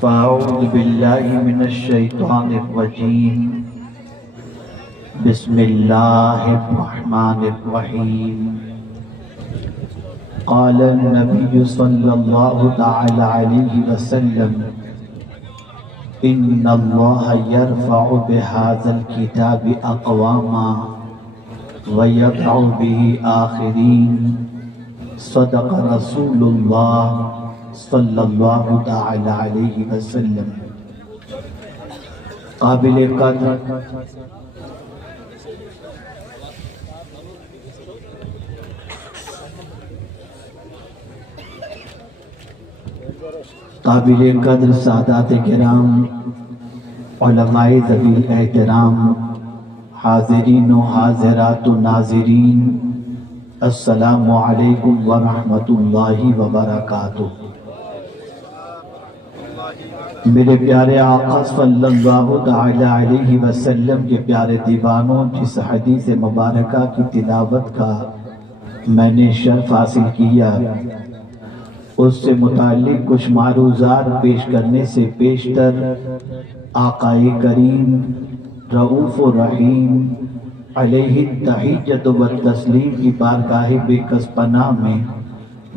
فأعوذ بالله من الشيطان الرجيم بسم الله الرحمن الرحيم قال النبي صلى الله تعالى عليه وسلم إن الله يرفع بهذا الكتاب أقواما ويضع به آخرين صدق رسول الله صلی اللہ تعالی علیہ وسلم۔ قابل قدر سادات کرام، علماء ذوی الاحترام، حاضرین و حاضرات و ناظرین، السلام علیکم ورحمۃ اللہ وبرکاتہ۔ میرے پیارے آقا صلی اللہ تعالی علیہ وسلم کے پیارے دیوانوں، جس حدیث مبارکہ کی تلاوت کا میں نے شرف حاصل کیا، اس سے متعلق کچھ معروضات پیش کرنے سے پیشتر آقا کریم رؤوف و رحیم علیہ التحیۃ والتسلیم کی بارگاہ بے کس پناہ میں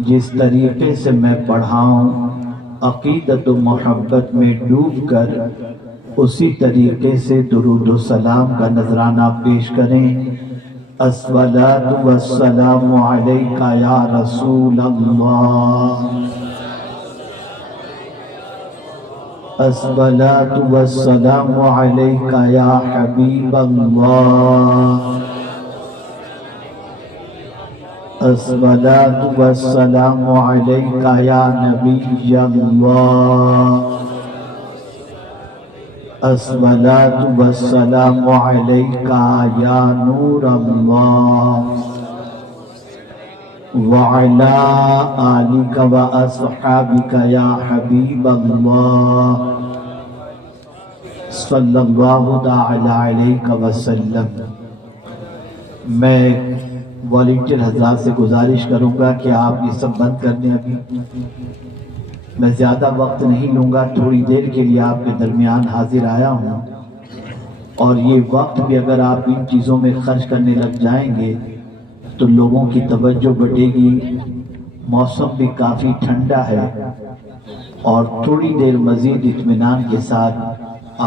جس طریقے سے میں پڑھاؤں، عقیدت و محبت میں ڈوب کر اسی طریقے سے درود و سلام کا نذرانہ پیش کریں۔ الصلاۃ والسلام علیک یا رسول اللہ، الصلاۃ والسلام علیک یا حبیب اللہ، الصلاۃ والسلام علیک یا نبی اللہ، الصلاۃ والسلام علیک یا نور اللہ، وعلی آلک و اصحابک یا حبیب اللہ صلی اللہ تعالی علیہ وسلم۔ میں والنٹیئر حضرات سے گزارش کروں گا کہ آپ یہ سب بند کر دیں۔ ابھی میں زیادہ وقت نہیں لوں گا، تھوڑی دیر کے لیے آپ کے درمیان حاضر آیا ہوں، اور یہ وقت بھی اگر آپ ان چیزوں میں خرچ کرنے لگ جائیں گے تو لوگوں کی توجہ بٹے گی۔ موسم بھی کافی ٹھنڈا ہے، اور تھوڑی دیر مزید اطمینان کے ساتھ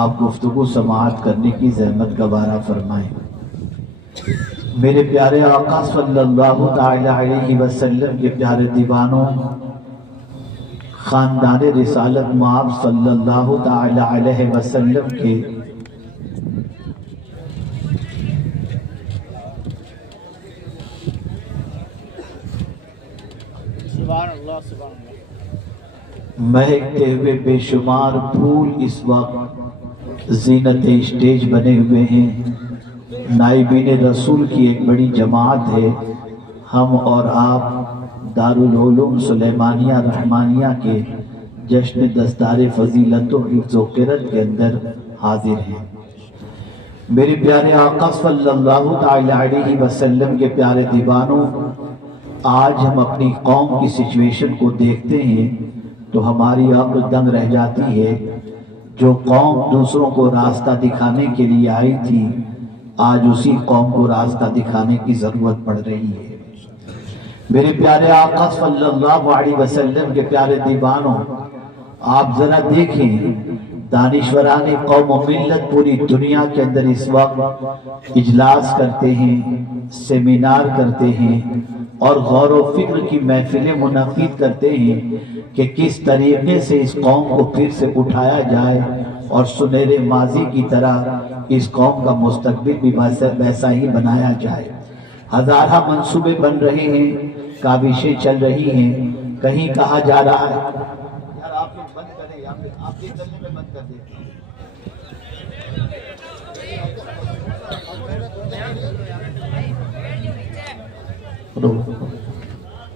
آپ گفتگو سماعت کرنے کی زحمت گوارا فرمائیں۔ میرے پیارے آقا صلی اللہ تعالی علیہ وسلم کے پیارے دیوانوں، خاندان رسالت مآب صلی اللہ تعالی علیہ وسلم کے مہکتے ہوئے بے شمار پھول اس وقت زینت اسٹیج بنے ہوئے ہیں۔ نائبین رسول کی ایک بڑی جماعت ہے۔ ہم اور آپ دارالعلوم سلیمانیہ رحمانیہ کے جشن دستار فضیلت و حفظ و قرت کے اندر حاضر ہیں۔ میرے پیارے آقا صلی اللہ تعالی علیہ وسلم کے پیارے دیوانوں، آج ہم اپنی قوم کی سچویشن کو دیکھتے ہیں تو ہماری عقل دنگ رہ جاتی ہے۔ جو قوم دوسروں کو راستہ دکھانے کے لیے آئی تھی، آج اسی قوم کو راستہ دکھانے کی ضرورت پڑ رہی ہے۔ میرے پیارے آقا صلی اللہ علیہ وسلم کے پیارے دیوانوں، آپ ذرا دیکھیں، دانشوران قوم و ملت پوری دنیا کے اندر اس وقت اجلاس کرتے ہیں، سیمینار کرتے ہیں، اور غور و فکر کی محفلیں منعقد کرتے ہیں کہ کس طریقے سے اس قوم کو پھر سے اٹھایا جائے اور سنہرے ماضی کی طرح اس قوم کا مستقبل بھی ویسا ہی بنایا جائے۔ ہزارہ منصوبے بن رہے ہیں، کاوشیں چل رہی ہیں۔ کہیں کہا جا رہا ہے، یار آپ لوگ بند کریں، یا پھر آپ کے چلنے میں بند کر دیں۔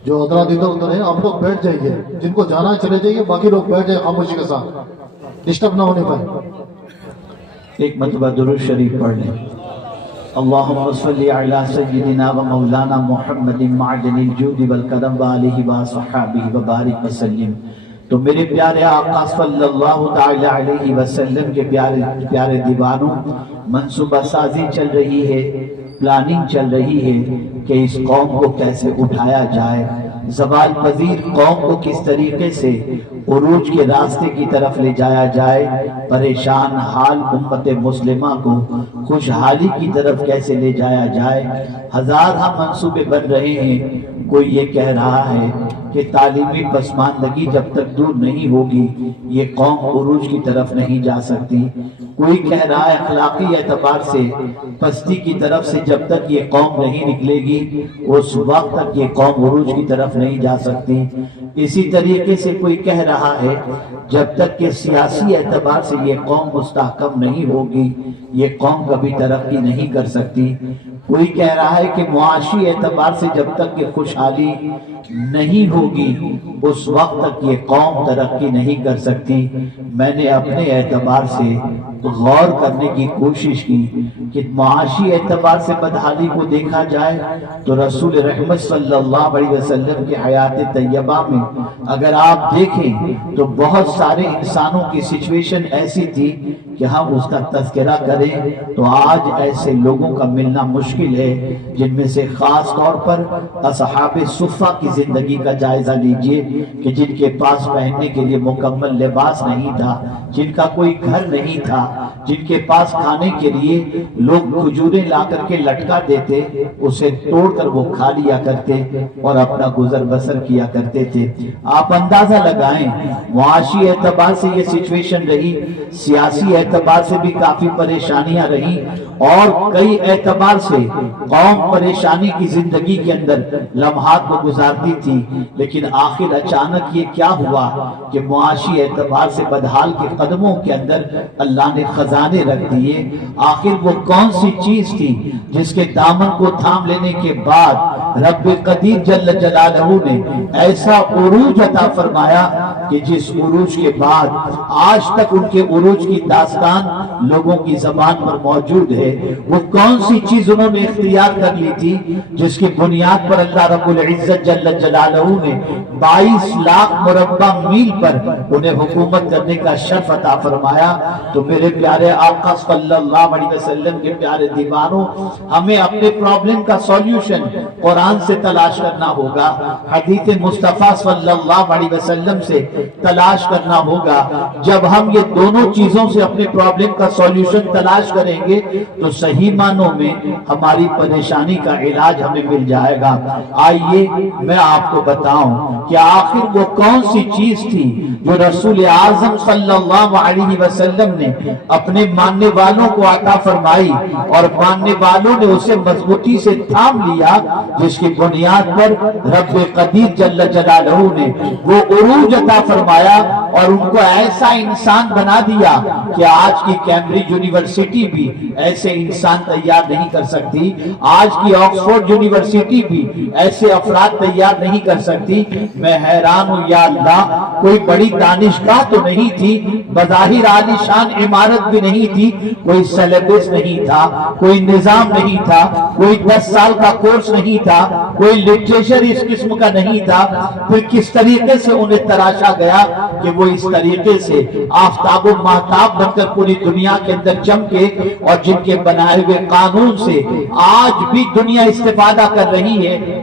جو حضرات ادھر ادھر ہیں آپ لوگ بیٹھ جائیے، جن کو جانا چلے جائیے، باقی لوگ بیٹھ جائیں خاموشی کے ساتھ، ڈسٹرب نہ ہونے پائے۔ ایک مرتبہ درود شریف پڑھ لیں۔ اللہم صلی علی سیدنا و مولانا محمد معدن الجود والکرم وآلہ وصحابہ وبارک وسلم۔ تو میرے پیارے آقا صلی اللہ تعالی علیہ وسلم کے پیارے دیوانوں، منصوبہ سازی چل رہی ہے، پلاننگ چل رہی ہے کہ اس قوم کو کیسے اٹھایا جائے، زوال پذیر قوم کو کس طریقے سے عروج کے راستے کی طرف لے جایا جائے، پریشان حال امت مسلمہ کو خوشحالی کی طرف کیسے لے جایا جائے۔ ہزارہ منصوبے بن رہے ہیں۔ کوئی یہ کہہ رہا ہے کہ تعلیمی پسماندگی جب تک دور نہیں ہوگی یہ قوم عروج کی طرف نہیں جا سکتی۔ کوئی کہہ رہا ہے اخلاقی اعتبار سے پستی کی طرف سے جب تک یہ قوم نہیں نکلے گی اس وقت تک یہ قوم عروج کی طرف نہیں جا سکتی۔ اسی طریقے سے کوئی کہہ رہا ہے جب تک کہ سیاسی اعتبار سے یہ قوم مستحکم نہیں ہوگی یہ قوم کبھی ترقی نہیں کر سکتی۔ کوئی کہہ رہا ہے کہ معاشی اعتبار سے جب تک کہ خوشحالی نہیں ہوگی اس وقت تک یہ قوم ترقی نہیں کر سکتی۔ میں نے اپنے اعتبار سے غور کرنے کی کوشش کی کہ معاشی اعتبار سے بدحالی کو دیکھا جائے تو رسول رحمت صلی اللہ علیہ وسلم کی حیات طیبہ میں اگر آپ دیکھیں تو بہت سارے انسانوں کی سچویشن ایسی تھی کہ ہم اس کا تذکرہ کریں تو آج ایسے لوگوں کا ملنا مشکل ہے، جن میں سے خاص طور پر اصحاب صفہ کی زندگی کا جائزہ لیجئے کہ جن کے پاس پہننے کے لیے مکمل لباس نہیں تھا، جن کا کوئی گھر نہیں تھا، جن کے پاس کھانے کے لیے لوگ کھجوریں لا کر کے لٹکا دیتے، اسے توڑ کر وہ کھا لیا کرتے اور اپنا گزر بسر کیا کرتے تھے۔ آپ اندازہ لگائیں معاشی اعتبار سے یہ سچویشن رہی، سیاسی اعتبار سے بھی کافی پریشانیاں رہی اور کئی اعتبار سے قوم پریشانی کی زندگی کے اندر لمحات کو گزارتی تھی، لیکن آخر اچانک یہ کیا ہوا کہ معاشی اعتبار سے بدحال کے قدموں کے اندر اللہ نے خزانے رکھ دیے۔ آخر وہ کون سی چیز تھی جس کے دامن کو تھام لینے کے بعد رب قدیر جل جلالہ نے ایسا عروج عطا فرمایا کہ جس عروج کے بعد آج تک ان کے عروج کی داستان لوگوں کی زبان پر موجود ہے۔ وہ کون سی چیز انہوں نے اختیار کر لی تھی جس کی بنیاد پر اللہ رب العزت جل جلالہ نے 22 لاکھ مربع میل پر انہیں حکومت کرنے کا شرف عطا فرمایا۔ تو میرے پیارے آقا صلی اللہ علیہ وسلم کے پیارے دیوانوں، ہمیں اپنے پرابلم کا سولیوشن قرآن سے تلاش کرنا ہوگا، حدیث مصطفیٰ صلی اللہ علیہ وسلم سے تلاش کرنا ہوگا۔ جب ہم یہ دونوں چیزوں سے اپنے پرابلم کا سولیوشن تلاش کریں گے تو صحیح معنوں میں ہماری پریشانی کا علاج ہمیں مل جائے گا۔ آئیے میں آپ کو بتاؤں کہ آخر وہ کون سی چیز تھی جو رسول اعظم صلی اللہ علیہ وسلم نے اپنے ماننے والوں کو عطا فرمائی اور ماننے والوں نے اسے مضبوطی سے تھام لیا، جس کی بنیاد پر رب قدیر جل جلالہ نے وہ عروج عطا فرمایا اور ان کو ایسا انسان بنا دیا کہ آج کی کیمبرج یونیورسٹی بھی ایسے انسان تیار نہیں کر سکتی، آج کی آکسفورڈ یونیورسٹی بھی ایسے افراد تیار نہیں کر سکتی۔ میں حیران ہوں یا اللہ، کوئی بڑی دانشگاہ تو نہیں تھی، بظاہر عالی شان عمارت بھی نہیں تھی، کوئی سلیبس نہیں تھا، کوئی نظام نہیں تھا، کوئی 10 سال کا کورس نہیں تھا، کوئی لٹریچر اس قسم کا نہیں تھا، پھر کس طریقے سے انہیں تراشا گیا کہ وہ اس طریقے سے آفتاب و مہتاب بن کر پوری دنیا کے اندر چمکے، اور جن کے بنائے ہوئے قانون سے آج بھی دنیا استفادہ کر رہی ہے۔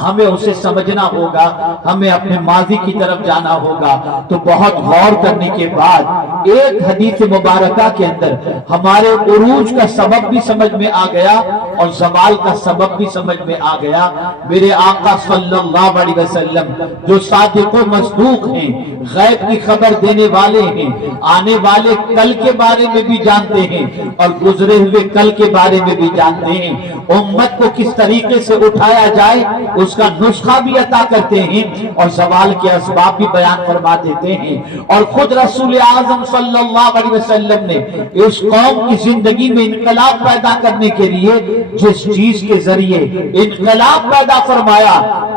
ہمیں اسے سمجھنا ہوگا، ہمیں اپنے ماضی کی طرف جانا ہوگا۔ تو بہت غور کرنے کے بعد ایک حدیث مبارکہ کے اندر ہمارے عروج کا سبب بھی سمجھ میں آ گیا اور زوال کا سبب بھی سمجھ میں آ گیا۔ میرے آقا صلی اللہ علیہ وسلم جو صادق و مصدوق ہیں، غیب کی خبر دینے والے ہیں، آنے والے کل کے بارے میں بھی جانتے ہیں اور گزرے ہوئے کل کے بارے میں بھی جانتے ہیں، امت کو کس طریقے سے اٹھایا جائے اس کا نسخہ بھی عطا کرتے ہیں اور زوال کے اسباب بھی بیان فرما دیتے ہیں۔ اور خود رسول اعظم صلی اللہ علیہ وسلم نے اس قوم کی زندگی میں انقلاب پیدا کرنے کے لیے جس چیز کے ذریعے انقلاب پیدا فرمایا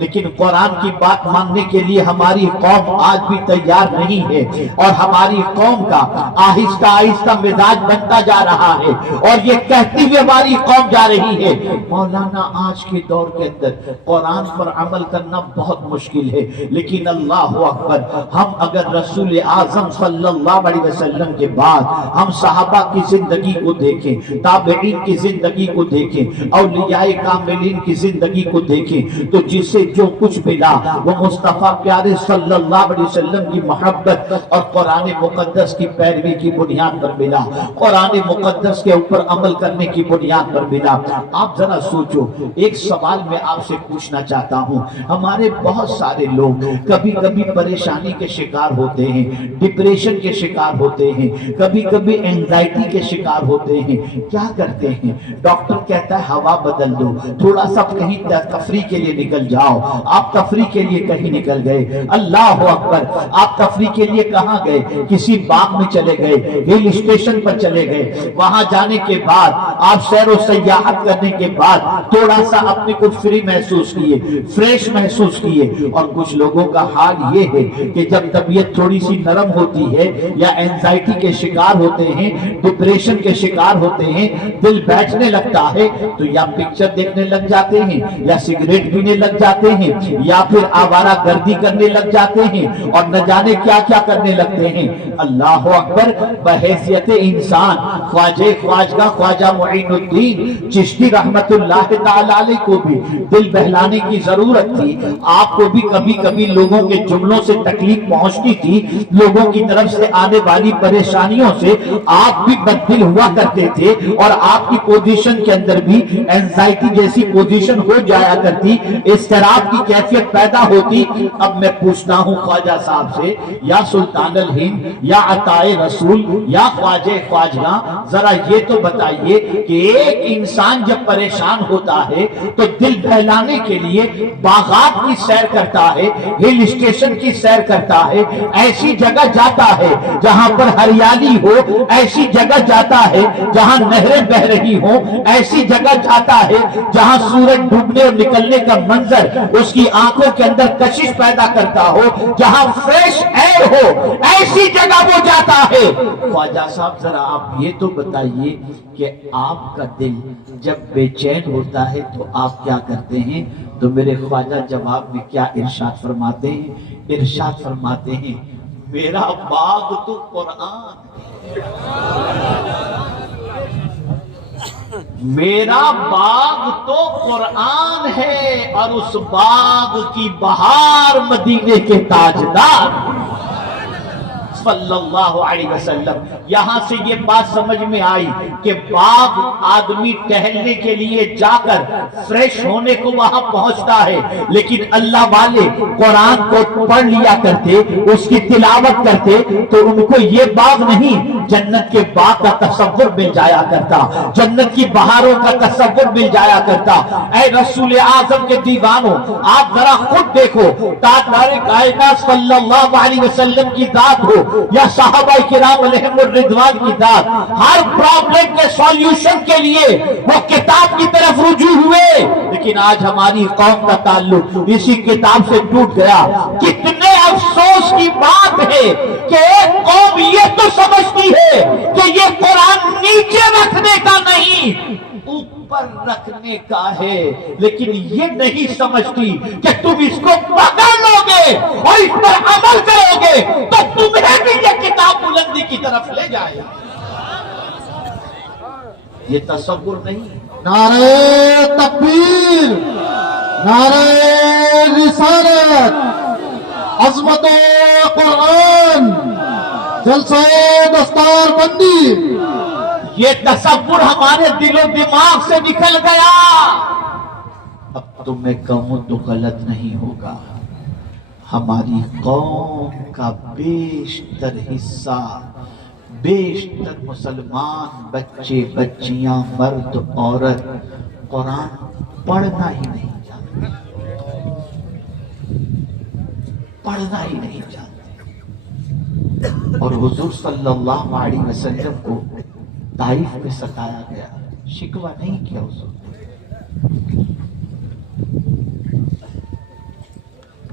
لیکن قرآن کی بات ماننے کے لیے ہماری قوم آج بھی تیار نہیں ہے، اور ہماری قوم کا آہستہ آہستہ مزاج بنتا جا رہا ہے، اور یہ کہتی ہوئی ہماری قوم جا رہی ہے مولانا آج کے دور کے اندر قرآن پر عمل کرنا بہت مشکل ہے، لیکن اللہ اکبر، ہم اگر رسول اعظم صلی اللہ علیہ وسلم کے بعد ہم صحابہ کی زندگی کو دیکھیں، تابعین کی زندگی کو دیکھیں، اولیاء کاملین کی زندگی کو دیکھیں، تو جسے جو کچھ ملا وہ مصطفیٰ پیارے صلی اللہ علیہ وسلم کی محبت اور قرآن مقدس کی پیروی کی بنیاد پر ملا، قرآن مقدس کے اوپر عمل کرنے کی بنیاد پر ملا۔ آپ ذرا سوچو، ایک سوال میں آپ سے پوچھنا چاہتا ہوں، ہمارے بہت سارے لوگ کبھی کبھی پریشانی کے شکار ہوتے ہیں، ڈپریشن کے شکار ہوتے ہیں، کبھی کبھی اینزائٹی کے شکار ہوتے ہیں، کیا کرتے ہیں؟ ڈاکٹر کہتا ہے ہوا بدل دو، تھوڑا سا کہیں تفریح کے لیے نکل جاؤ، آپ تفریح کے لیے کہیں نکل گئے، اللہ اکبر، آپ تفریح کے لیے کہاں گئے؟ کسی باغ میں چلے گئے، ہل اسٹیشن پر چلے گئے، وہاں جانے کے بعد آپ سیر و سیاحت کرنے کے بعد تھوڑا سا اپنے کو فری محسوس کیے، فریش محسوس کیے، اور کچھ لوگوں کا حال یہ ہے کہ جب طبیعت تھوڑی سی نرم ہوتی ہے یا اینزائٹی کے شکار ہوتے ہیں، ڈپریشن کے شکار ہوتے ہیں، دل بیٹھنے لگتا ہے تو یا پکچر دیکھنے لگ جاتے ہیں، یا سگریٹ پینے لگ جاتے ہیں، یا پھر آوارہ گردی کرنے لگ جاتے ہیں، اور نہ جانے کیا کیا کرنے لگتے ہیں۔ اللہ اکبر، بحیثیت انسان خواجہ خواجہ خواجہ معین الدین چشتی رحمت اللہ تعالی علیہ کو بھی دل بہلانے کی ضرورت تھی، آپ کو بھی کبھی کبھی لوگوں کے جملوں سے تکلیف پہنچتی تھی، لوگوں کی طرف سے آنے والی پریشانیوں سے آپ بھی بددل ہوا کرتے تھے، اور آپ کی پوزیشن کے اندر بھی اینزائٹی جیسی پوزیشن ہو جایا کرتی، اضطراب کی کیفیت پیدا ہوتی۔ اب میں پوچھتا ہوں خواجہ صاحب سے، یا سلطان الہند، یا عطائے رسول، یا خواجہ خواجہ، ذرا یہ تو بتائیے کہ ایک انسان جب پریشان ہوتا ہے تو دل بہلانے کے لیے باغات کی سیر کرتا ہے، ہل اسٹیشن کی سیر کرتا ہے، ایسی جگہ جاتا ہے جہاں پر ہریالی ہو، ایسی جگہ جاتا ہے جہاں نہریں بہ رہی ہوں، ایسی جگہ جاتا ہے جہاں سورج ڈوبنے اور نکلنے کا منظر اس کی آنکھوں کے اندر کشش پیدا کرتا ہو، جہاں فریش ایئر ہو، ایسی جگہ وہ جاتا ہے۔ خواجہ صاحب ذرا آپ یہ تو بتائیے کہ آپ کا دل جب بے چین ہوتا ہے تو آپ کیا کرتے ہیں؟ تو میرے خواجہ جواب میں کیا ارشاد فرماتے ہیں؟ ارشاد فرماتے ہیں میرا باغ تو قرآن، میرا باغ تو قرآن ہے، اور اس باغ کی بہار مدینے کے تاجدار صلی اللہ علیہ وسلم۔ یہاں سے یہ بات سمجھ میں آئی کہ باغ آدمی ٹہلنے کے لیے جا کر فریش ہونے کو وہاں پہنچتا ہے، لیکن اللہ والے قرآن کو پڑھ لیا کرتے، اس کی تلاوت کرتے تو ان کو یہ باغ نہیں، جنت کے باغ کا تصور مل جایا کرتا، جنت کی بہاروں کا تصور مل جایا کرتا۔ اے رسول اعظم کے دیوانوں، آپ ذرا خود دیکھو، تاجدار کائنات صلی اللہ علیہ وسلم کی ذات ہو یا صحابہ کرام علیہم الرضوان کی ذات، ہر پرابلم کے سولیوشن کے لیے وہ کتاب کی طرف رجوع ہوئے، لیکن آج ہماری قوم کا تعلق اسی کتاب سے ٹوٹ گیا۔ کتنے افسوس کی بات ہے کہ ایک قوم یہ تو سمجھتی ہے کہ یہ قرآن نیچے رکھنے کا نہیں، اوپر رکھنے کا ہے، لیکن یہ نہیں سمجھتی کہ تم اس کو پکڑ لو گے اور اس پر عمل کرو گے تو تمہیں بھی یہ کتاب بلندی کی طرف لے جائے گا۔ یہ تصور نہیں۔ نعرہ تکبیر، نعرہ رسالت، عظمت قرآن، جلسہ دستار بندی، یہ تصور ہمارے دل و دماغ سے نکل گیا۔ اب تم میں کہوں تو غلط نہیں ہوگا، ہماری قوم کا بیشتر حصہ، بیشتر مسلمان بچے بچیاں مرد عورت قرآن پڑھنا ہی نہیں جانتے، پڑھنا ہی نہیں جانتے، اور حضور صلی اللہ علیہ وسلم کو طائف میں ستایا گیا، شکوہ نہیں کیا حضور،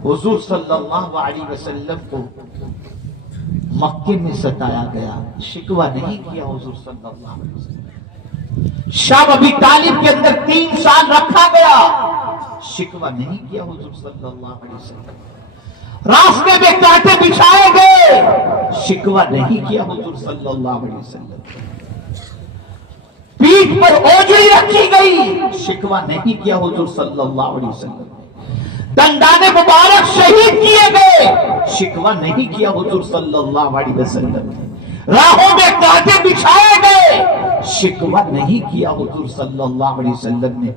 حضور صلی اللہ علیہ وسلم کو مکے میں ستایا گیا، شکوہ نہیں کیا حضور صلی اللہ علیہ وسلم۔ شام ابی طالب کے اندر 3 سال رکھا گیا، شکوہ نہیں کیا حضور صلی اللہ علیہ وسلم۔ راستے میں کانٹے بچھائے گئے، شکوہ نہیں کیا حضور صلی اللہ علیہ وسلم۔ پیٹھ پر اوجڑی رکھی گئی، شکوہ نہیں کیا حضور صلی اللہ علیہ وسلم۔ دندان مبارک شہید کیے گئے، شکوہ نہیں کیا حضور صلی اللہ علیہ وسلم۔ راہوں میں کانٹے بچھائے گئے، شکوہ نہیں کیا حضور صلی اللہ علیہ وسلم نے۔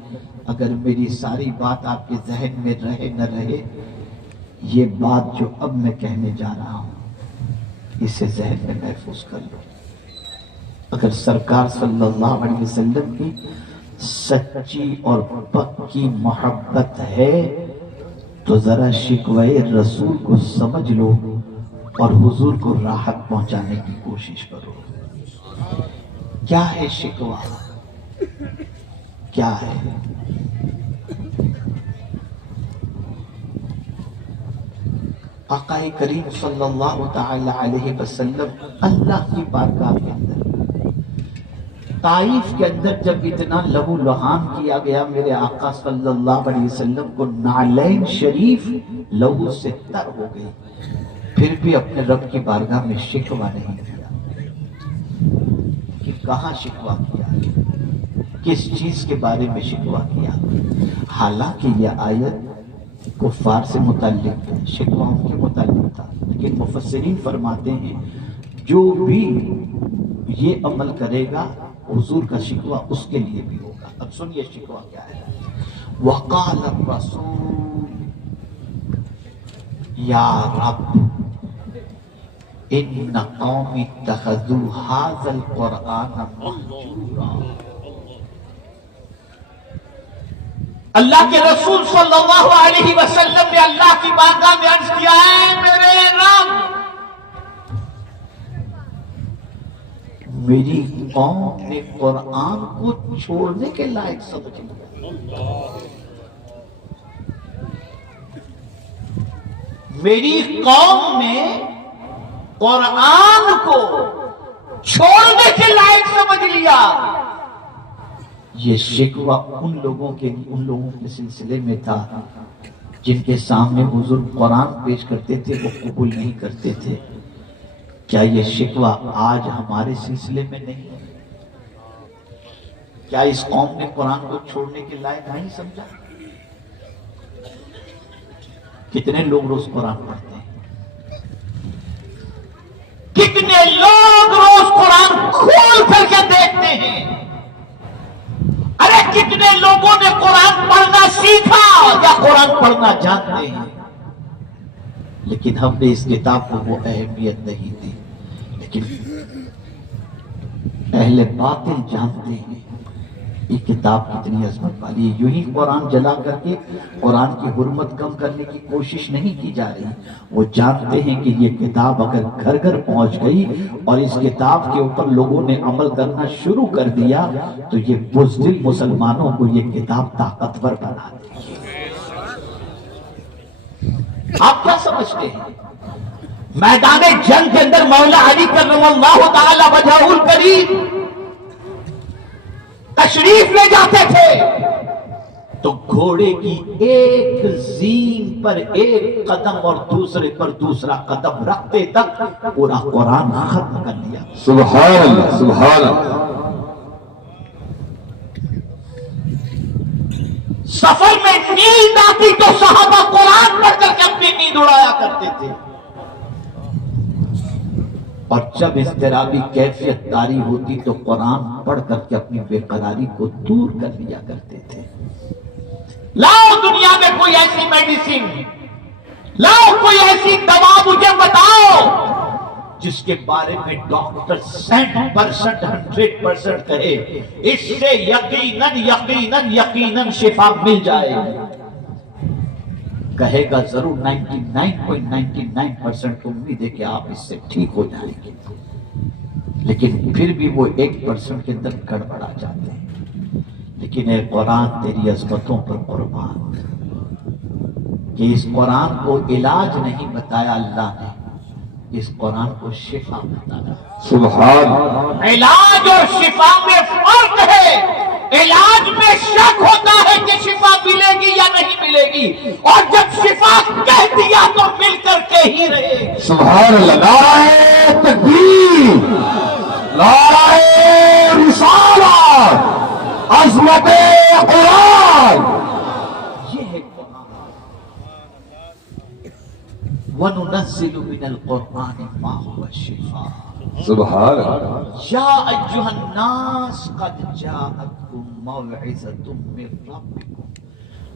اگر میری ساری بات آپ کے ذہن میں رہے نہ رہے، یہ بات جو اب میں کہنے جا رہا ہوں اسے ذہن میں محفوظ کر لو۔ اگر سرکار صلی اللہ علیہ وسلم کی سچی اور پکی محبت ہے تو ذرا شکوہ رسول کو سمجھ لو اور حضور کو راحت پہنچانے کی کوشش کرو۔ کیا ہے شکوہ؟ کیا ہے؟ آقا کریم صلی اللہ تعالی علیہ وسلم اللہ کی بارگاہ کے اندر، طائف کے اندر جب اتنا لہو لہان کیا گیا، میرے آقا صلی اللہ علیہ وسلم کو نعلین شریف لہو سے تر ہو گئی، پھر بھی اپنے رب کی بارگاہ میں شکوہ نہیں کیا۔ کہ کہاں شکوہ کیا، کس چیز کے بارے میں شکوہ کیا؟ حالانکہ یہ آیت کفار سے متعلق ہے، شکوہ ان کے متعلق تھا، لیکن مفسرین فرماتے ہیں جو بھی یہ عمل کرے گا حضور کا شکوہ اس کے لیے بھی ہوگا۔ اب سنیے شکوہ کیا ہے۔ وقال الرسول یا رب ان قوم اتخذوا هذا القرآن مہجورا۔ اللہ کے رسول صلی اللہ علیہ وسلم نے اللہ کی بارگاہ میں عرض کیا ہے، میرے رب میری قوم نے قرآن کو چھوڑنے کے لائق سمجھ لیا، میری قوم نے قرآن کو چھوڑنے کے لائق سمجھ لیا۔ یہ شکوہ ان لوگوں کے سلسلے میں تھا جن کے سامنے حضور قرآن پیش کرتے تھے وہ قبول نہیں کرتے تھے۔ کیا یہ شکوہ آج ہمارے سلسلے میں نہیں؟ کیا اس قوم نے قرآن کو چھوڑنے کے لائق نہیں سمجھا؟ کتنے لوگ روز قرآن پڑھتے ہیں؟ کتنے لوگ روز قرآن کھول کر کے دیکھتے ہیں؟ ارے کتنے لوگوں نے قرآن پڑھنا سیکھا یا قرآن پڑھنا جانتے ہیں، لیکن ہم نے اس کتاب کو وہ اہمیت نہیں دی۔ لیکن اہل باطل جانتے ہیں یہ کتاب کتنی عظمت والی ہے۔ یوں ہی قرآن جلا کر کے قرآن کی حرمت کم کرنے کی کوشش نہیں کی جا رہی، وہ جانتے ہیں کہ یہ کتاب اگر گھر گھر پہنچ گئی اور اس کتاب کے اوپر لوگوں نے عمل کرنا شروع کر دیا تو یہ بزدل مسلمانوں کو یہ کتاب طاقتور بنا دے گی۔ آپ کیا سمجھتے ہیں؟ میدان جنگ کے اندر مولا علی کرم اللہ تعالی وجہہ الکریم تشریف لے جاتے تھے تو گھوڑے کی ایک زین پر ایک قدم اور دوسرے پر دوسرا قدم رکھتے تک پورا قرآن ختم کر لیا۔ سبحان اللہ، سبحان اللہ۔ سفر میں نیند آتی تو صحابہ قرآن پڑھ کر کے اپنی نیند اڑایا کرتے تھے، اور جب اضطرابی کیفیت طاری ہوتی تو قرآن پڑھ کر کے اپنی بے قراری کو دور کر لیا کرتے تھے۔ لاؤ دنیا میں کوئی ایسی میڈیسن، لاؤ کوئی ایسی دوا مجھے بتاؤ جس کے بارے میں ڈاکٹر 100% کہے اس سے یقیناً شفا مل جائے۔ کہے گا ضرور 99.99% امید ہے کہ آپ اس سے ٹھیک ہو جائیں گے، لیکن پھر بھی وہ 1% کے اندر گڑبڑا جاتے ہیں۔ لیکن اے قرآن تیری عظمتوں پر قربان، کہ اس قرآن کو علاج نہیں بتایا اللہ نے، اس قرآن کو شفا بتایا۔ سبحان اللہ، علاج اور شفا میں فرق ہے۔ علاج میں شک ہوتا ہے کہ شفا ملے گی یا نہیں ملے گی، اور جب شفا کہہ دیا تو مل کر کے ہی رہے گی۔ سبحان اللہ، نعرہ تکبیر، نعرہ رسالت، عظمت قرآن۔ یہ ہے قرآن۔ وَنُنَزِّلُ مِنَ الْقُرْآنِ مَا هُوَ شِفَاءٌ سبحان اللہ، یا ایھا الناس قد جاءتکم موعظۃ من ربکم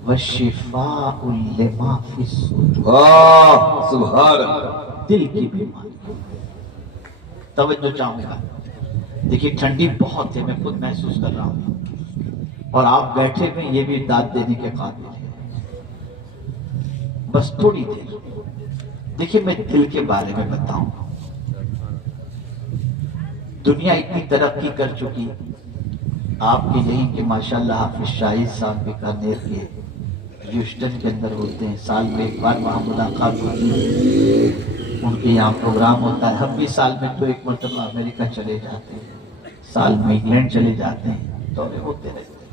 وشفاء لما فی الصدور۔ سبحان اللہ، دل کی بیماری، توجہ چاہوں گا۔ دیکھیے ٹھنڈی بہت ہے، میں خود محسوس کر رہا ہوں، اور آپ بیٹھے ہوئے یہ بھی داد دینے کے قابل ہے۔ بس تھوڑی دیر دیکھیے، میں دل کے بارے میں بتاؤں۔ دنیا اتنی ترقی کر چکی، آپ کے یہی کہ ماشاءاللہ حافظ شاہد صاحب بیکانیر کے ہیوسٹن کے اندر ہوتے ہیں، سال میں ایک بار وہاں ملاقات ہوتی ہے، ان کے یہاں پروگرام ہوتا ہے۔ ہم بھی سال میں تو ایک مرتبہ امریکہ چلے جاتے ہیں، سال میں انگلینڈ چلے جاتے ہیں، دورے ہوتے رہتے ہیں۔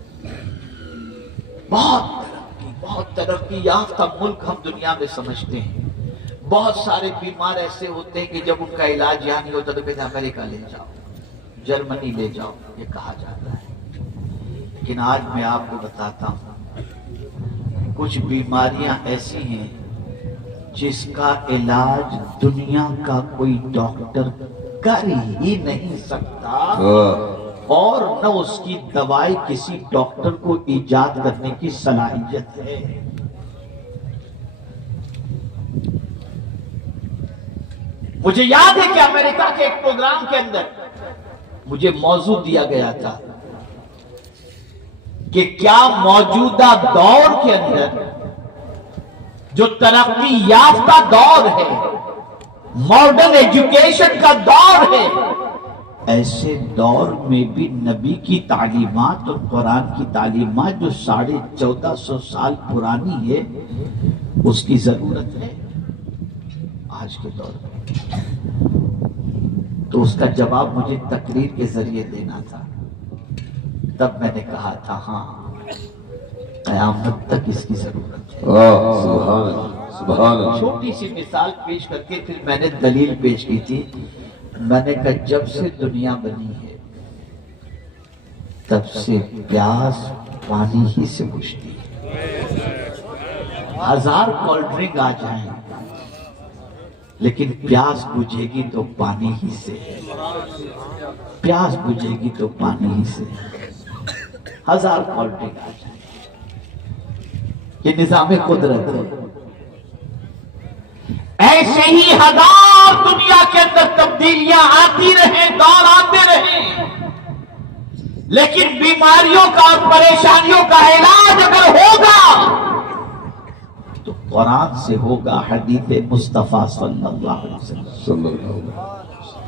بہت ترقی یافتہ ملک ہم دنیا میں سمجھتے ہیں۔ بہت سارے بیمار ایسے ہوتے ہیں کہ جب ان کا علاج یہاں نہیں ہوتا تو کہتے ہیں امریکہ لے جاؤ، جرمنی لے جاؤ، یہ کہا جاتا ہے۔ لیکن آج میں آپ کو بتاتا ہوں، کچھ بیماریاں ایسی ہیں جس کا علاج دنیا کا کوئی ڈاکٹر کر ہی نہیں سکتا، اور نہ اس کی دوائی کسی ڈاکٹر کو ایجاد کرنے کی صلاحیت ہے۔ مجھے یاد ہے کہ امریکہ کے ایک پروگرام کے اندر مجھے موضوع دیا گیا تھا کہ کیا موجودہ دور کے اندر جو ترقی یافتہ دور ہے، ماڈرن ایجوکیشن کا دور ہے، ایسے دور میں بھی نبی کی تعلیمات اور قرآن کی تعلیمات جو 1450 سال پرانی ہے، اس کی ضرورت ہے آج کے دور میں؟ تو اس کا جواب مجھے تقریر کے ذریعے دینا تھا۔ تب میں نے کہا تھا ہاں، قیامت تک اس کی ضرورت ہے۔ سبحان اللہ، سبحان اللہ۔ چھوٹی سی مثال پیش کر کے پھر میں نے دلیل پیش کی تھی۔ میں نے کہا جب سے دنیا بنی ہے تب سے پیاس پانی ہی سے بجھتی ہے۔ 1000 کولڈ ڈرنک آ جائیں لیکن پیاس بجھے گی تو پانی ہی سے، پیاس بجھے گی تو پانی ہی سے۔ 1000 کولڈ ڈرنک آ جائیں، یہ نظام قدرت ہے۔ ایسے ہی 1000 دنیا کے اندر تبدیلیاں آتی رہیں، دور آتے رہیں، لیکن بیماریوں کا اور پریشانیوں کا علاج اگر ہوگا تو قرآن سے ہوگا، حدیث مصطفیٰ صلی اللہ علیہ وسلم۔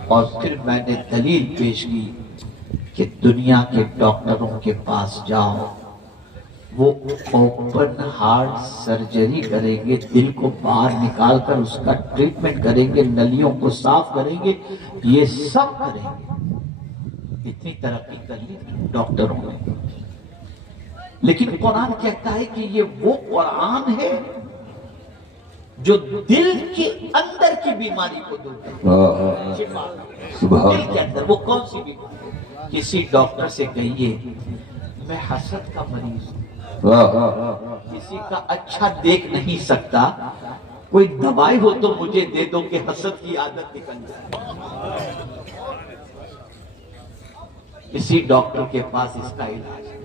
اور پھر میں نے دلیل پیش کی کہ دنیا کے ڈاکٹروں کے پاس جاؤ، وہ اوپن ہارٹ سرجری کریں گے، دل کو باہر نکال کر اس کا ٹریٹمنٹ کریں گے، نلیوں کو صاف کریں گے، یہ سب کریں گے۔ اتنی ترقی کر لی ڈاکٹروں نے، لیکن قرآن کہتا ہے کہ یہ وہ قرآن ہے جو دل کے اندر کی بیماری کو دور کرے۔ دل کے اندر وہ کون سی بیماری؟ کسی ڈاکٹر سے کہیے میں حسد کا مریض ہوں، کسی کا اچھا دیکھ نہیں سکتا، کوئی دوائی ہو تو مجھے دے دو کہ حسد کی عادت نکل جائے۔ کسی ڈاکٹر کے پاس اس کا علاج ہے،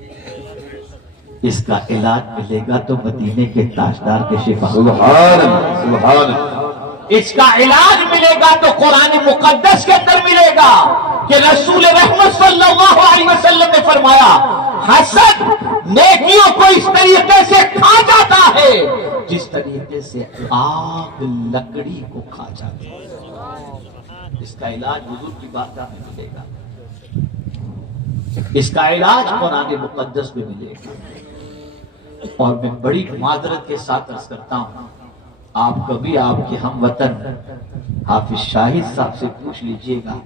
اس کا علاج ملے گا تو مدینے کے تاجدار کے شفا، سبحان اللہ، سبحان اللہ۔ اس کا علاج ملے گا تو قرآن مقدس کے اندر ملے گا کہ رسول رحمت صلی اللہ علیہ وسلم نے فرمایا حسد نیکیوں کو اس طریقے سے کھا جاتا ہے جس طریقے سے آگ لکڑی کو کھا جاتی ہے۔ اس کا علاج حضور کی بارگاہ میں ملے گا، اس کا علاج قرآن مقدس میں ملے گا۔ اور میں بڑی معذرت کے ساتھ عرض کرتا ہوں، آپ کبھی آپ کے ہم وطن حافظ شاہد صاحب سے پوچھ لیجئے گا،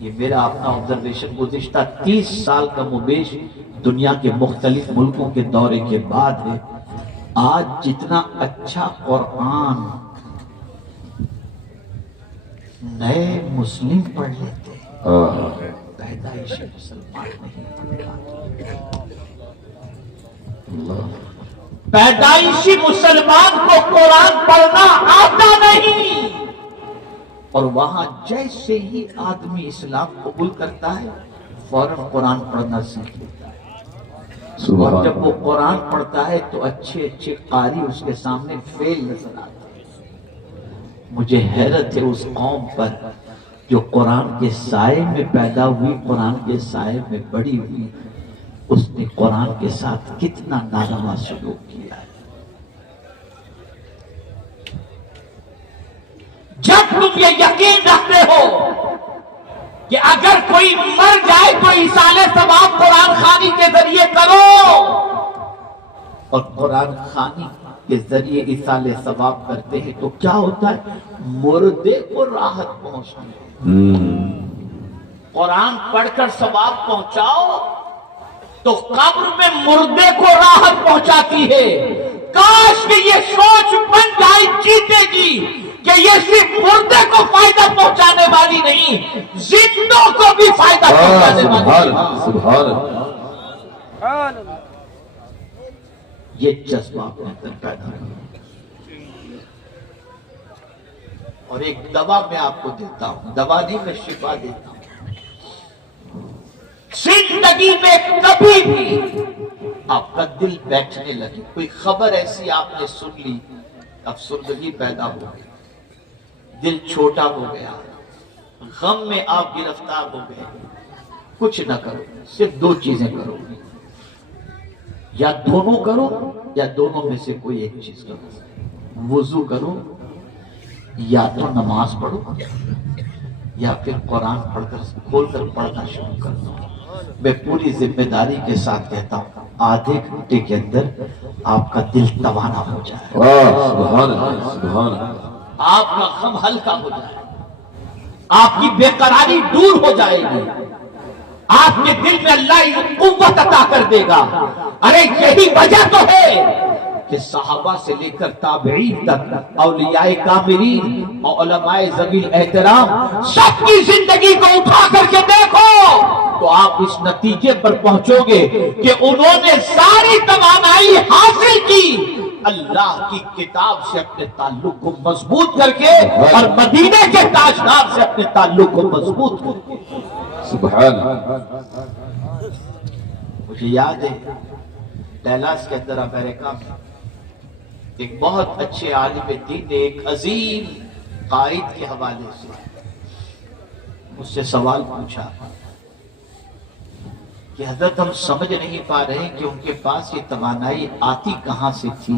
یہ میرا اپنا آبزرویشن گزشتہ 30 سال کا مبیش دنیا کے مختلف ملکوں کے دورے کے بعد ہے، آج جتنا اچھا قرآن نئے مسلم پڑھ لیتے ہیں، پیدائشی مسلمان نہیں پڑھتا۔ پیدائشی مسلمان کو قرآن پڑھنا آتا نہیں، اور وہاں جیسے ہی آدمی اسلام قبول کرتا ہے فوراً قرآن پڑھنا سیکھ لیتا ہے، اور جب وہ قرآن پڑھتا ہے تو اچھے اچھے قاری اس کے سامنے فیل نظر آتے ہیں۔ مجھے حیرت ہے اس قوم پر جو قرآن کے سائے میں پیدا ہوئی، قرآن کے سائے میں بڑی ہوئی، اس نے قرآن کے ساتھ کتنا ناروا سلوک کیا ہے۔ جب تم یہ یقین رکھتے ہو کہ اگر کوئی مر جائے تو ایصال ثواب قرآن خوانی کے ذریعے کرو، اور قرآن خوانی کے ذریعے ایصال ثواب کرتے ہیں تو کیا ہوتا ہے؟ مردے کو راحت پہنچتی ہے۔ قرآن پڑھ کر ثواب پہنچاؤ تو قبر میں مردے کو راحت پہنچاتی ہے۔ کاش کہ یہ سوچ بن جائے جیتے جی کہ یہ صرف مردے کو فائدہ پہنچانے والی نہیں، زندوں کو بھی فائدہ پہنچانے والی ہے۔ سبحان یہ جذبہ اپنے اندر پیدا کرو۔ اور ایک دوا میں آپ کو دیتا ہوں، دوا نہیں، میں شفا دیتا ہوں۔ زندگی میں کبھی بھی آپ کا دل بیٹھنے لگے، کوئی خبر ایسی آپ نے سن لی، افسردگی پیدا ہو گئی، دل چھوٹا ہو گیا، غم میں آپ گرفتار ہو گئے، کچھ نہ کرو، صرف 2 چیزیں کرو، یا دونوں کرو یا دونوں میں سے کوئی ایک چیز کرو۔ وضو کرو، یا تو نماز پڑھو یا پھر قرآن پڑھ کر کھول کر پڑھنا شروع کر دو۔ میں پوری ذمہ داری کے ساتھ کہتا ہوں، آدھے گھنٹے کے اندر آپ کا دل توانا ہو جائے، سبحان اللہ، سبحان اللہ، آپ کا غم ہلکا ہو جائے، آپ کی بے قراری دور ہو جائے گی، آپ کے دل میں اللہ قوت عطا کر دے گا۔ ارے یہی وجہ تو ہے کہ صحابہ سے لے کر تابعین تک، اولیاء کاملین اور علماء ذوی الاحترام، سب کی زندگی کو اٹھا کر کے دیکھو تو آپ اس نتیجے پر پہنچو گے کہ انہوں نے ساری توانائی حاصل کی اللہ کی کتاب سے اپنے تعلق کو مضبوط کر کے، اور مدینے کے تاجدار سے اپنے تعلق کو مضبوط کر کے۔ سبحان مجھے یاد ہے ڈیلاس کے اندر امریکہ میں ایک بہت اچھے عالم دین نے ایک عظیم قائد کے حوالے سے مجھ سے سوال پوچھا کہ حضرت ہم سمجھ نہیں پا رہے کہ ان کے پاس یہ توانائی آتی کہاں سے تھی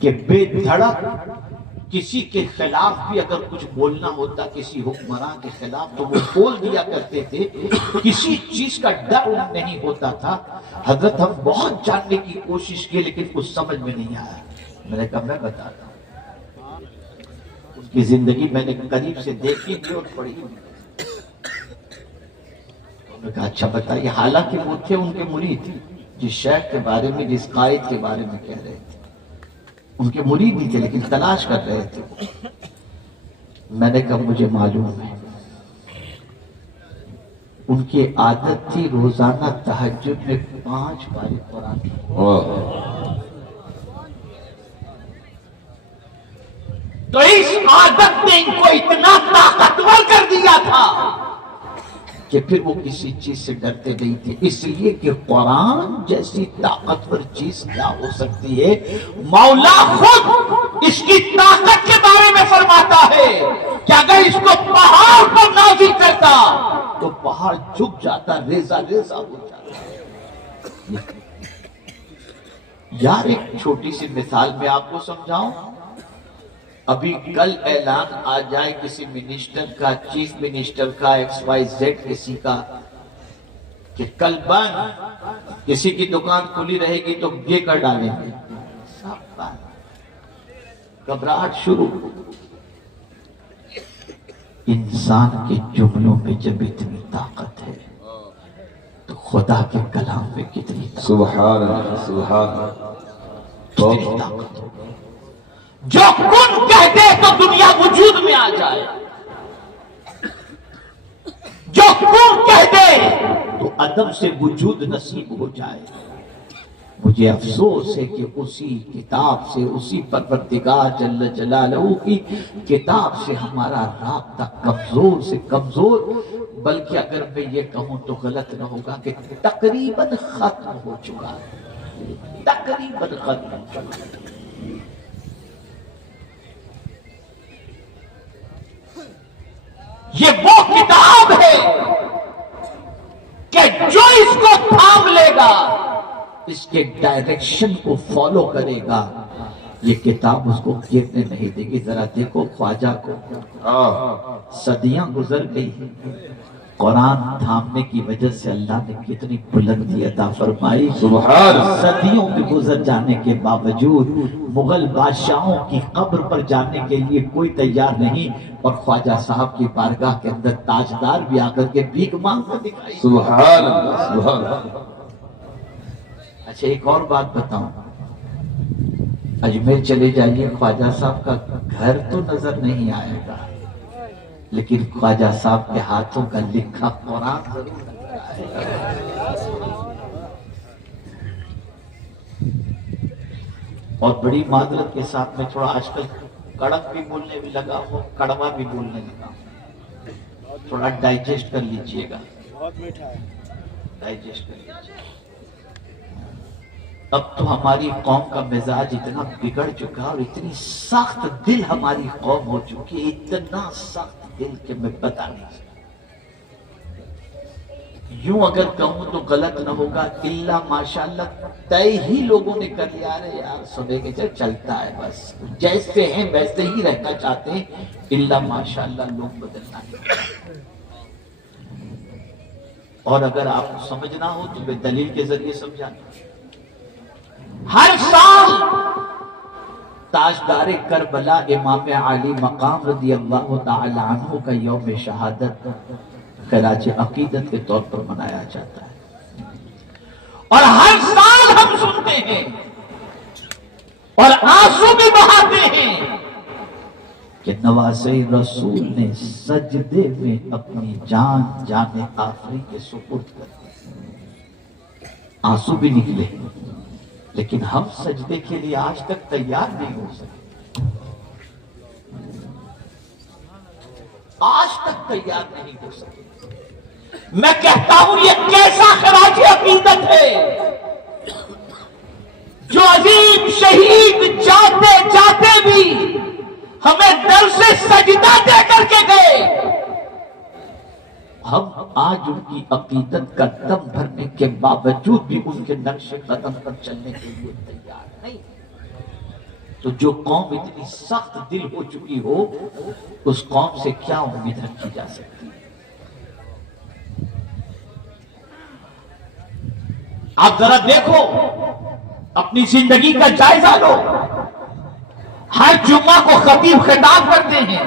کہ بے دھڑک کسی کے خلاف بھی اگر کچھ بولنا ہوتا، کسی حکمراں کے خلاف، تو وہ بول دیا کرتے تھے، کسی چیز کا ڈر نہیں ہوتا تھا۔ حضرت ہم بہت جاننے کی کوشش کی لیکن کچھ سمجھ میں نہیں آیا۔ میں نے کہا میں بتاتا ہوں، اس کی زندگی میں نے قریب سے دیکھی بھی اور پڑھی بھی۔ انہوں نے کہا اچھا بتائیے، حالانکہ وہ تھے ان کے مرید، جس شیخ کے بارے میں، جس قائد کے بارے میں کہہ رہے تھے، ان کے مرید ہی تھے لیکن تلاش کر رہے تھے۔ میں نے کہا مجھے معلوم ہے، ان کی عادت تھی روزانہ تہجد میں 5 بار قرآن اللہ، تو اس عادت نے ان کو اتنا طاقتور کر دیا تھا کہ پھر وہ کسی چیز سے ڈرتے نہیں تھے، اس لیے کہ قرآن جیسی طاقتور چیز کیا ہو سکتی ہے۔ مولا خود اس کی طاقت کے بارے میں فرماتا ہے کہ اگر اس کو پہاڑ پر نازل کرتا تو پہاڑ جھک جاتا، ریزہ ریزہ ہو جاتا۔ یار ایک چھوٹی سی مثال میں آپ کو سمجھاؤں، ابھی کل اعلان آ جائے کسی منسٹر کا، چیف منسٹر کا، XYZ کسی کا، کہ کل بند، کسی کی دکان کھلی رہے گی تو یہ کر ڈالیں گے، سب بند، گھبراہٹ شروع۔ انسان کے جملوں میں جب اتنی طاقت ہے تو خدا کے کلام میں کتنی طاقت، سبحان اللہ، سبحان اللہ۔ کتنی طاقت ہو۔ جو کن کہہ دے تو دنیا وجود میں آ جائے، جو کن کہہ دے تو عدم سے وجود نصیب ہو جائے۔ مجھے افسوس ہے کہ اسی کتاب سے، اسی پروردگار جل جلالہ کی کتاب سے ہمارا رابطہ کمزور سے کمزور، بلکہ اگر میں یہ کہوں تو غلط نہ ہوگا کہ تقریباً ختم ہو چکا ہے، تقریباً ختم ہو چکا ہے۔ یہ وہ کتاب ہے کہ جو اس کو تھام لے گا، اس کے ڈائریکشن کو فالو کرے گا، یہ کتاب اس کو گرنے نہیں دے گی۔ ذرا دیکھو خواجہ کو، صدیاں گزر گئی، قرآن تھامنے کی وجہ سے اللہ نے کتنی بلندی عطا فرمائی۔ سبحان۔ صدیوں کے گزر جانے کے باوجود مغل بادشاہوں کی قبر پر جانے کے لیے کوئی تیار نہیں، اور خواجہ صاحب کی بارگاہ کے اندر تاجدار بھی آ کر کے بھیک مانگتا دکھائی۔ سبحان اللہ، سبحان اللہ۔ اچھا ایک اور بات بتاؤں، اجمیر چلے جائیے، خواجہ صاحب کا گھر تو نظر نہیں آئے گا، لیکن خواجہ صاحب کے ہاتھوں کا لکھا قرآن ضرور نظر آئے گا۔ اور بڑی معذرت کے ساتھ میں تھوڑا آج کل کڑک بھی بولنے بھی لگا ہوں، کڑوا بھی بولنے لگا ہوں، تھوڑا ڈائجسٹ کر لیجئے گا، ڈائجسٹ کر لیجئے۔ اب تو ہماری قوم کا مزاج اتنا بگڑ چکا اور اتنی سخت دل ہماری قوم ہو چکی ہے، اتنا سخت دل کہ میں بتا نہیں سکتا۔ یوں اگر کہوں تو غلط نہ ہوگا، الا ماشاءاللہ طے ہی لوگوں نے کر لیا، ارے یار صبح کے چلتا ہے، بس جیسے ہیں ویسے ہی رہنا چاہتے ہیں، الا ماشاءاللہ لوگ بدلنا نہیں۔ اور اگر آپ کو سمجھنا ہو تو میں دلیل کے ذریعے سمجھانا۔ ہر سال تاجدار کربلا امام علی مقام رضی اللہ تعالی عنہ کا یوم شہادت خراج عقیدت کے طور پر منایا جاتا ہے، اور ہر سال ہم سنتے ہیں اور آنسو بھی بہاتے ہیں کہ نواسے رسول نے سجدے میں اپنی جان جان آخری کے سپرد کر دی۔ آنسو بھی نکلے، لیکن ہم سجدے کے لیے آج تک تیار نہیں ہو سکے، آج تک تیار نہیں ہو سکے۔ میں کہتا ہوں یہ کیسا خراج عقیدت ہے جو عظیم شہید جاتے جاتے بھی ہمیں در سے سجدہ دے کر کے گئے، ہم آج ان کی عقیدت کا دم بھرنے کے باوجود بھی ان کے نقش قدم پر چلنے کے لیے تیار نہیں۔ تو جو قوم اتنی سخت دل ہو چکی ہو، اس قوم سے کیا امید رکھی جا سکتی ہے؟ آپ ذرا دیکھو، اپنی زندگی کا جائزہ لو۔ ہر جمعہ کو خطیب خطاب کرتے ہیں،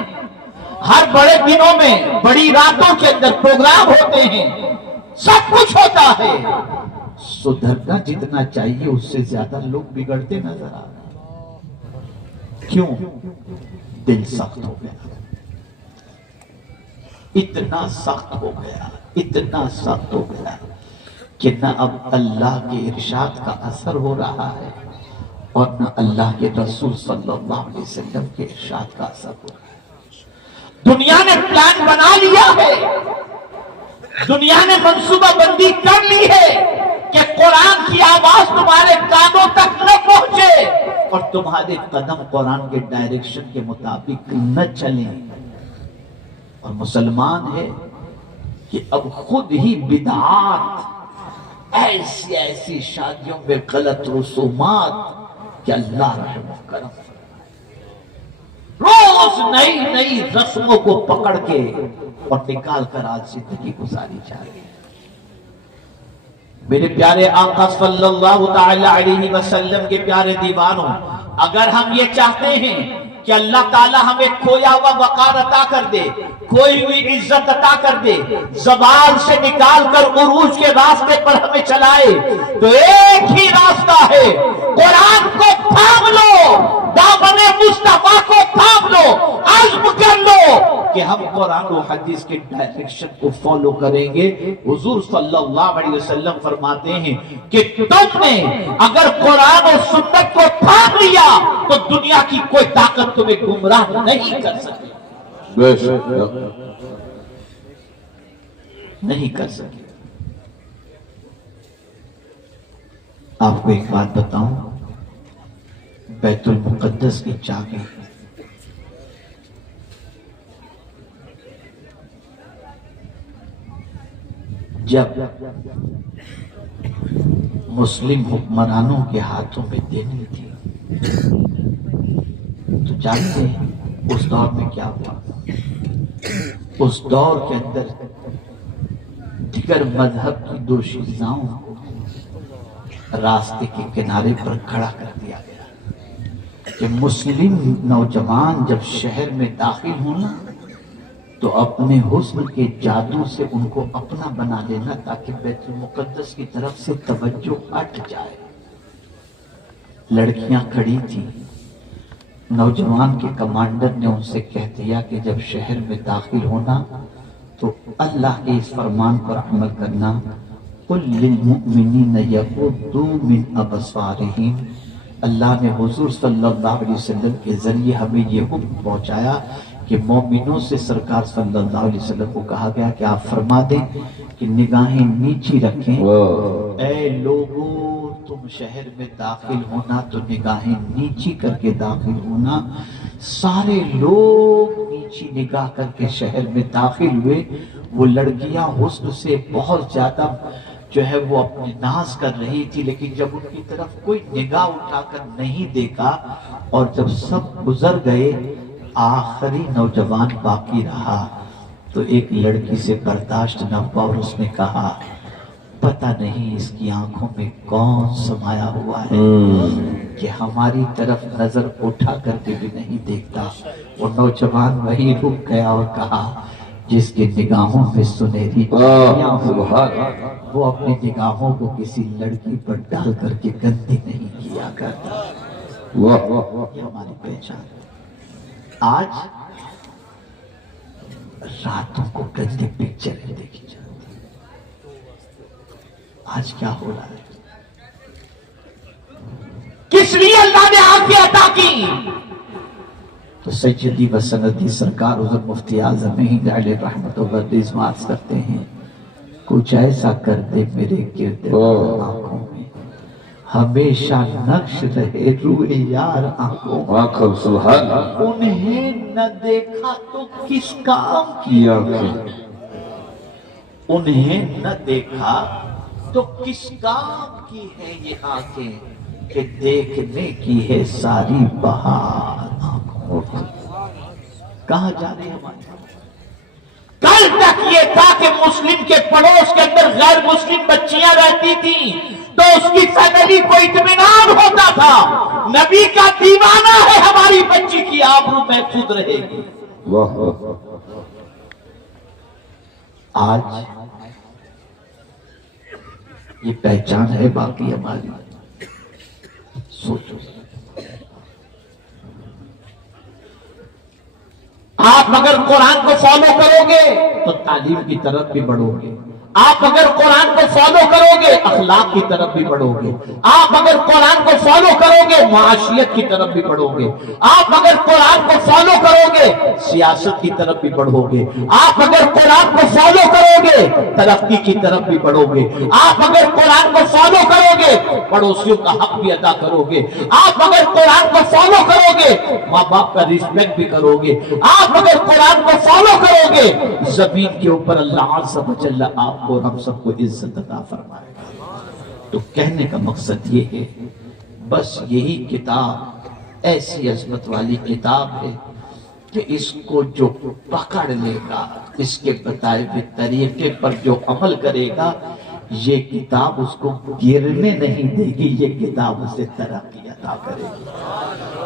ہر بڑے دنوں میں بڑی راتوں کے اندر پروگرام ہوتے ہیں، سب کچھ ہوتا ہے، سدھرنا جتنا چاہیے اس سے زیادہ لوگ بگڑتے نظر آ رہے ہیں۔ کیوں؟ دل سخت ہو گیا، اتنا سخت ہو گیا، اتنا سخت ہو گیا کہ نہ اب اللہ کے ارشاد کا اثر ہو رہا ہے اور نہ اللہ کے رسول صلی اللہ علیہ وسلم کے ارشاد کا اثر ہو رہا ہے۔ دنیا نے پلان بنا لیا ہے، دنیا نے منصوبہ بندی کر لی ہے کہ قرآن کی آواز تمہارے کانوں تک نہ پہنچے اور تمہارے قدم قرآن کے ڈائریکشن کے مطابق نہ چلیں۔ اور مسلمان ہے کہ اب خود ہی بدعات، ایسی ایسی شادیوں میں غلط رسومات کہ اللہ رحم و کرم، روز نئی نئی رسموں کو پکڑ کے اور نکال کر آج زندگی گزاری جا رہی ہے۔ میرے پیارے آقا صلی اللہ تعالی علیہ وسلم کے پیارے دیوانوں، اگر ہم یہ چاہتے ہیں کہ اللہ تعالی ہمیں کھویا ہوا وقار عطا کر دے، کوئی ہوئی عزت عطا کر دے، زوال سے نکال کر عروج کے راستے پر ہمیں چلائے، تو ایک ہی راستہ ہے، قرآن کو تھام لو، دامن مصطفیٰ کو تھام لو، عزم کر لو کہ ہم قرآن و حدیث کے ڈائریکشن کو فالو کریں گے۔ حضور صلی اللہ علیہ وسلم فرماتے ہیں کہ تم نے اگر قرآن و سنت کو تھام لیا تو دنیا کی کوئی طاقت تمہیں گمراہ نہیں کر سکے، بے شک نہیں کر سکے۔ آپ کو ایک بات بتاؤں، بیت المقدس کی چابی جب مسلم حکمرانوں کے ہاتھوں میں دینی تھی تو جانتے ہیں اس دور میں کیا ہوا؟ اس دور کے اندر دیگر مذہب کی دوشیزاؤں کو راستے کے کنارے پر کھڑا کر دیا گیا کہ مسلم نوجوان جب شہر میں داخل ہونا تو اپنے حسن کے جادو سے ان کو اپنا بنا لینا تاکہ بیت المقدس کی طرف سے توجہ ہٹ جائے۔ لڑکیاں کھڑی تھیں، نوجوان کے کمانڈر نے ان سے کہہ دیا کہ جب شہر میں داخل ہونا تو اللہ کے اس فرمان پر عمل کرنا، قُلْ لِلْمُؤْمِنِينَ يَغُضُّوا مِنْ أَبْصَارِهِمْ۔ اللہ نے حضور صلی اللہ علیہ وسلم کے ذریعے ہمیں یہ حکم پہنچایا کہ مومنوں سے سرکار صلی اللہ علیہ وسلم کو کہا گیا کہ آپ فرما دیں کہ نگاہیں نیچی رکھیں۔ اے لوگوں، تم شہر میں داخل ہونا تو نگاہیں نیچی کر کے داخل ہونا۔ سارے لوگ نیچی نگاہ کر کے شہر میں داخل ہوئے۔ وہ لڑکیاں حسن سے بہت زیادہ جو ہے وہ اپنی ناز کر رہی تھی، لیکن جب ان کی طرف کوئی نگاہ اٹھا کر نہیں دیکھا اور جب سب گزر گئے، آخری نوجوان باقی رہا تو ایک لڑکی سے برداشت نہ ہوا اور اس نے کہا پتہ نہیں اس کی آنکھوں میں کون سمایا ہوا ہے کہ ہماری طرف نظر اٹھا کر کے بھی نہیں دیکھتا۔ وہ نوجوان وہیں رک گیا اور کہا جس کی نگاہوں میں سنہری وہ اپنی نگاہوں کو کسی لڑکی پر ڈال کر کے گندی نہیں کیا کرتا۔ یہ ہماری پہچان ہے۔ آج راتوں کو گندی پکچریں دیکھی جاتی، آج کیا ہو رہا ہے؟ کس لیے اللہ نے آنکھیں عطا کی؟ تو سیدی و سندی سرکار حضرت مفتی اعظم ہند علیہ رحمت و عرض کرتے ہیں کچھ ایسا کر دے میرے گرد آنکھوں میں ہمیشہ نقش رہے روئے یار آنکھوں، سبحان انہیں نہ دیکھا تو کس کام کی آنکھیں، انہیں نہ دیکھا تو کس کام کی ہے یہ آنکھیں کہ دیکھنے کی ہے ساری بہار آنکھوں۔ کہاں جا رہے ہیں ہمارے؟ کل تک یہ تھا کہ مسلم کے پڑوس کے اندر غیر مسلم بچیاں رہتی تھیں تو اس کی فیملی کو اطمینان ہوتا تھا، نبی کا دیوانہ ہے ہماری بچی کی آبرو محفوظ رہے گی۔ آج یہ پہچان ہے باقی ہماری؟ سوچو، آپ اگر قرآن کو فالو کرو گے تو تعلیم کی طرف بھی بڑھو گے، آپ اگر قرآن کو فالو کرو گے اخلاق کی طرف بھی بڑھو گے، آپ اگر قرآن کو فالو کرو گے معاشیت کی طرف بھی بڑھو گے، آپ اگر قرآن کو فالو کرو گے سیاست کی طرف بھی بڑھو گے، آپ اگر قرآن کو فالو کرو گے ترقی کی طرف بھی بڑھو گے، آپ اگر قرآن کو فالو کرو گے پڑوسیوں کا حق بھی ادا کرو گے، آپ اگر قرآن کو فالو کرو گے ماں باپ کا رسپیکٹ بھی کرو گے، آپ اگر قرآن کو فالو کرو گے زمین کے اوپر اللہ عز و جل آپ اور ہم سب کو عزت عطا فرمائے گا۔ تو کہنے کا مقصد یہ ہے بس یہی کتاب ایسی عظمت والی کتاب ہے کہ اس کو جو پکڑ لے گا، اس کے بتائے ہوئے طریقے پر جو عمل کرے گا، یہ کتاب اس کو گرنے نہیں دے گی، یہ کتاب اسے ترقی عطا کرے گی۔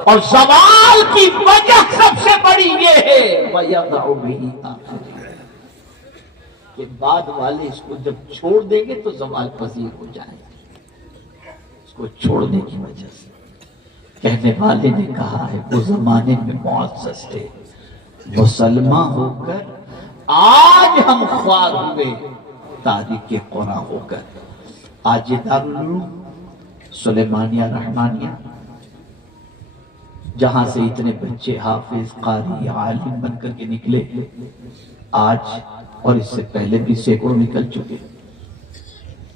اور زوال کی وجہ سب سے بڑی یہ ہے وَيَضَعُ بِهِ آخَرِينَ، کہ بعد والے اس کو جب چھوڑ دیں گے تو زوال پذیر ہو جائیں گے، اس کو چھوڑنے کی وجہ سے۔ کہنے والے نے کہا ہے وہ زمانے میں معزز تھے، مسلمان ہو کر آج ہم خوار ہوئے تاریخ قرآن ہو کر۔ آج یہ دارالعلوم سلیمانیہ رحمانیہ جہاں سے اتنے بچے حافظ قاری عالم بن کر کے نکلے، آج اور اس سے پہلے بھی سینکڑوں نکل چکے،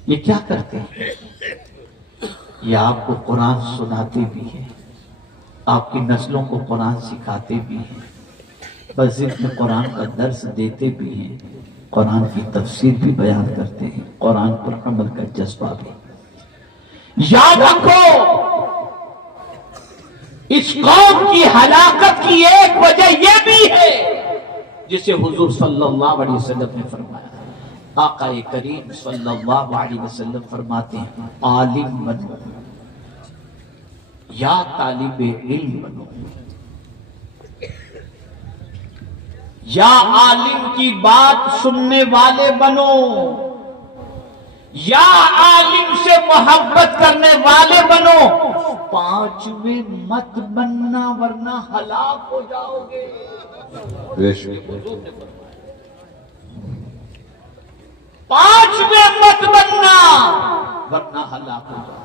یہ کیا کرتے ہیں؟ یہ آپ کو قرآن سناتے بھی ہیں، آپ کی نسلوں کو قرآن سکھاتے بھی ہیں، مسجد میں قرآن کا درس دیتے بھی ہیں، قرآن کی تفسیر بھی بیان کرتے ہیں، قرآن پر عمل کا جذبہ بھی۔ یاد رکھو اس قوم کی ہلاکت کی ایک وجہ یہ بھی ہے جسے حضور صلی اللہ علیہ وسلم نے فرمایا۔ آقا کریم صلی اللہ علیہ وسلم فرماتے ہیں عالم بنو یا طالب علم بنو، یا عالم کی بات سننے والے بنو، یا عالم سے محبت کرنے والے بنو، پانچویں مت بننا ورنہ ہلاک ہو جاؤ گے۔ بے شک پانچویں مت بننا ورنہ ہلاک ہو جاؤ۔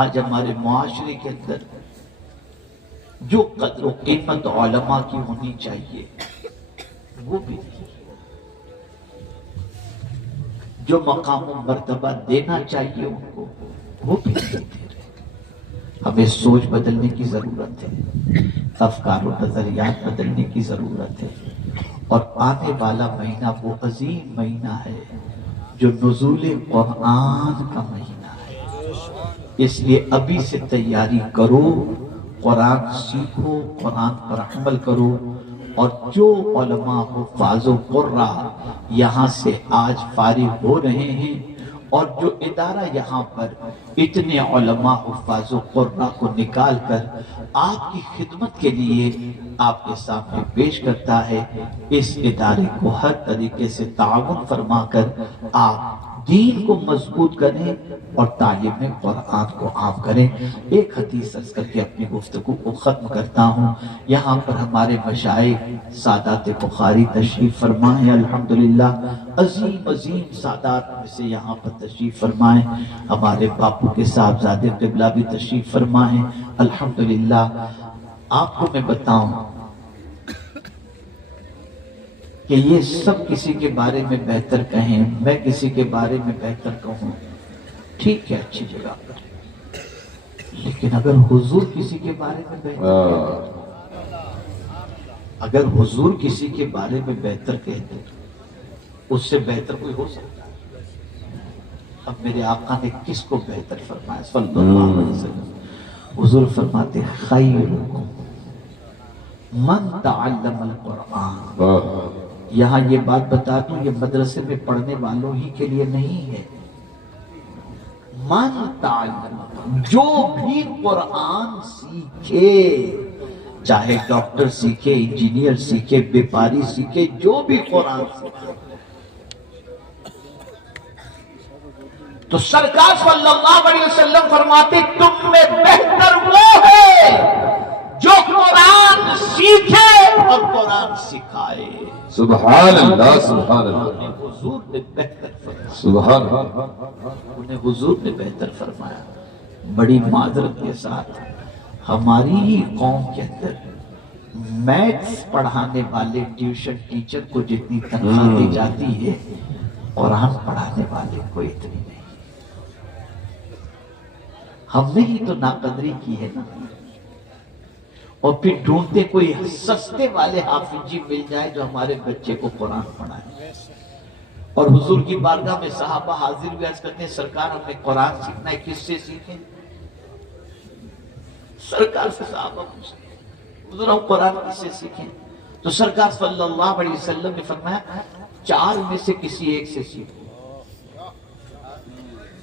آج ہمارے معاشرے کے اندر جو قدر و قیمت علماء کی ہونی چاہیے وہ بھی نہیں، جو مقام و مرتبہ دینا چاہیے ان کو وہ بھی نہیں دے رہے۔ ہمیں سوچ بدلنے کی ضرورت ہے، افکار و نظریات بدلنے کی ضرورت ہے، اور آنے والا مہینہ وہ عظیم مہینہ ہے جو نزول قرآن کا مہینہ ہے۔ اس لیے ابھی سے تیاری کرو، قرآن سیکھو، قرآن پر عمل کرو، اور جو علماء حفاظ و قراء یہاں سے آج فارغ ہو رہے ہیں، اور جو ادارہ یہاں پر اتنے علماء حفاظ و قراء کو نکال کر آپ کی خدمت کے لیے آپ کے سامنے پیش کرتا ہے، اس ادارے کو ہر طریقے سے تعاون فرما کر آپ دین کو مضبوط کریں اور تعلیم قرآن کو عام کریں۔ ایک حدیث عرض کر کے اپنی گفتگو کو ختم کرتا ہوں۔ یہاں پر ہمارے مشائخ سادات بخاری تشریف فرمائیں، الحمدللہ عظیم عظیم سادات میں سے یہاں پر تشریف فرمائیں۔ ہمارے باپو کے صاحبزادے قبلہ بھی تشریف فرمائیں، الحمدللہ۔ آپ کو میں بتاؤں کہ یہ سب کسی کے بارے میں بہتر کہیں، میں کسی کے بارے میں بہتر کہوں، ٹھیک ہے اچھی جگہ پر، لیکن اگر حضور کسی کے بارے میں بہتر اگر حضور کسی کے بارے میں بہتر کہتے اس سے بہتر کوئی ہو سکتا ہے؟ اب میرے آقا نے کس کو بہتر فرمایا صلی اللہ علیہ وسلم؟ حضور فرماتے خیرکم من تعلم القرآن۔ یہاں یہ بات بتا دوں، یہ مدرسے میں پڑھنے والوں ہی کے لیے نہیں ہے، من تعلم، جو بھی قرآن سیکھے، چاہے ڈاکٹر سیکھے، انجینئر سیکھے، بیپاری سیکھے، جو بھی قرآن سیکھے، تو سرکار صلی اللہ علیہ وسلم فرماتے تم میں بہتر وہ ہے جو قرآن سیکھے اور قرآن سکھائے۔ سبحان اللہ، سبحان اللہ، حضور نے بہتر فرمایا، سبحان اللہ، انہیں حضور نے بہتر فرمایا۔ بڑی معذرت کے ساتھ ہماری ہی قوم کے اندر میتھس پڑھانے والے ٹیوشن ٹیچر کو جتنی تنخواہ دی جاتی ہے، قرآن پڑھانے والے کو اتنی نہیں۔ ہم نے ہی تو ناقدری کی ہے نا، اور پھر ڈھونڈتے کوئی سستے والے حافظ جی مل جائے جو ہمارے بچے کو قرآن پڑھائے۔ اور حضور کی بارگاہ میں صحابہ حاضر ہوئے، عرض کرتے ہیں سرکار ہمیں قرآن سیکھنا ہے، کس سے سیکھیں؟ سرکار سے صحابہ پوچھتے حضور ہم قرآن کس سے سیکھیں؟ تو سرکار صلی اللہ علیہ وسلم نے فرمایا 4 میں سے کسی ایک سے سیکھو۔